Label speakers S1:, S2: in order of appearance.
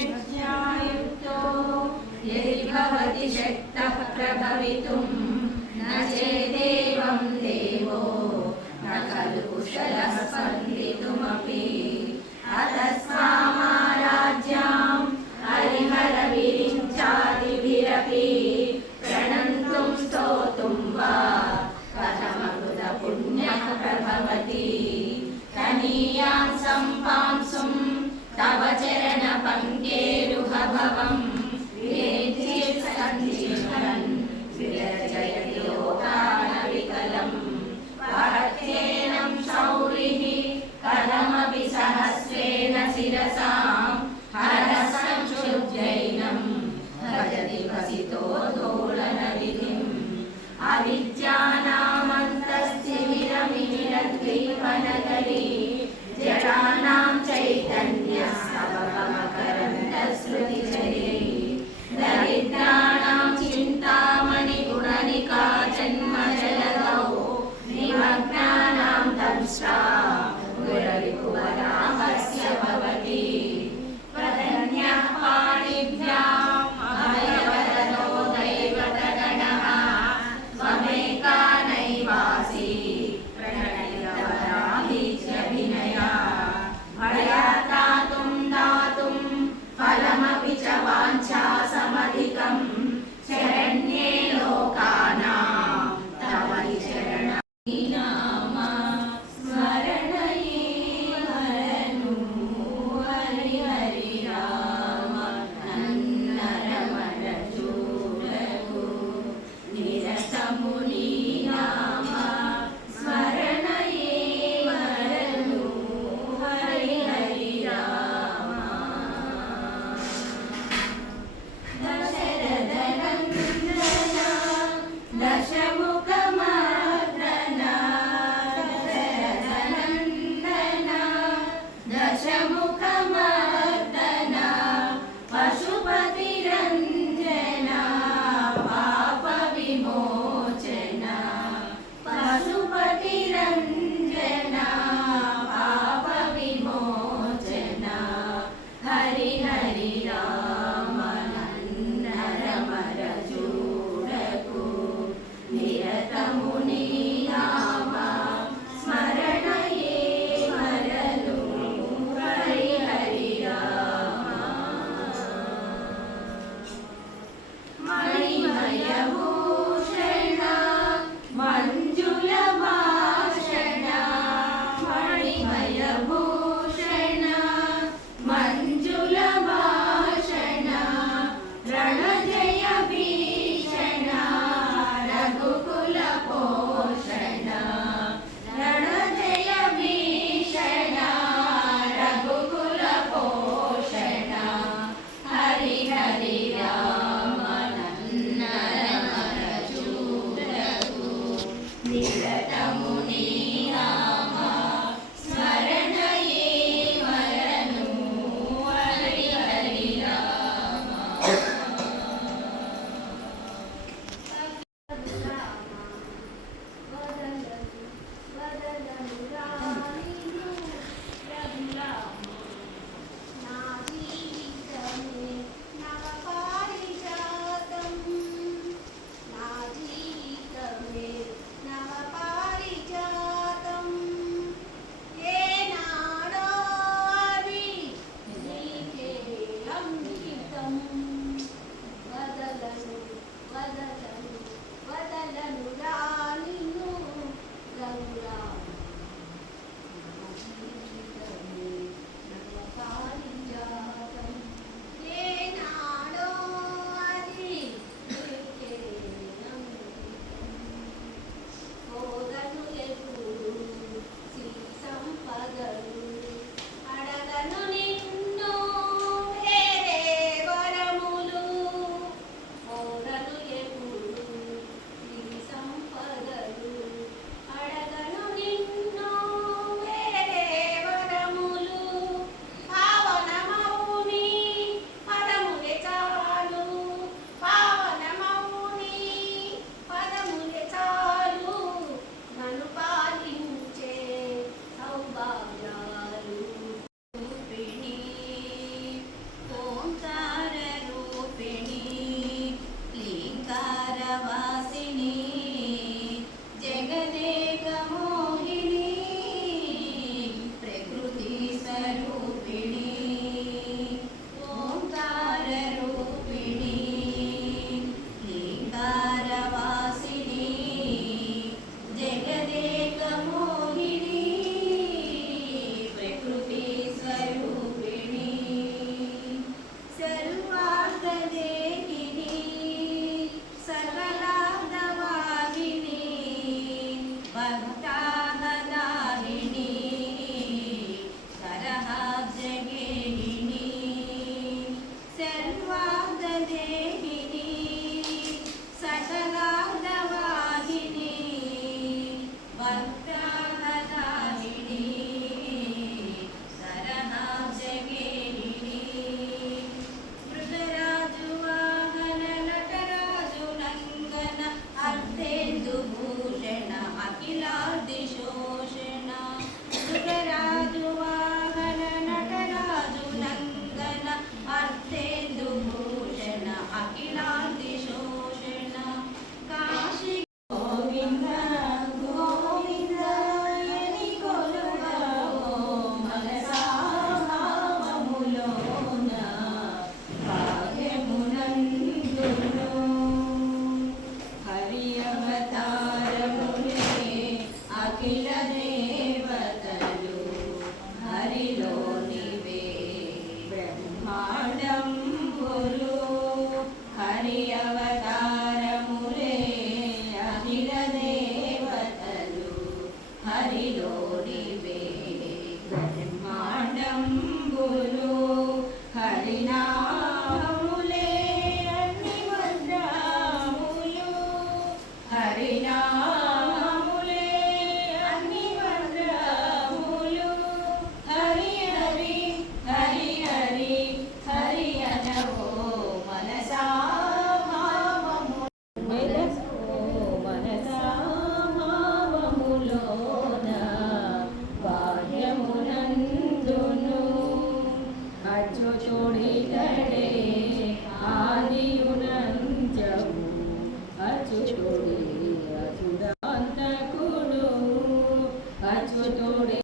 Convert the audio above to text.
S1: महशक्त्यायुक्तो यदि भवति शक्तः प्रभवितुं न चेदेवं देवो न खलु कुशलः स्पन्दितुमपि अतस्वामाराज्यां हरिहरविरिञ्चादिभिरपि प्रणन्तुं स्तोतुं वा कथमकृतपुण्यः प्रभवति कनीयां सम्पांसुं तव चरणपङ्केरुहभवम् Ambunina.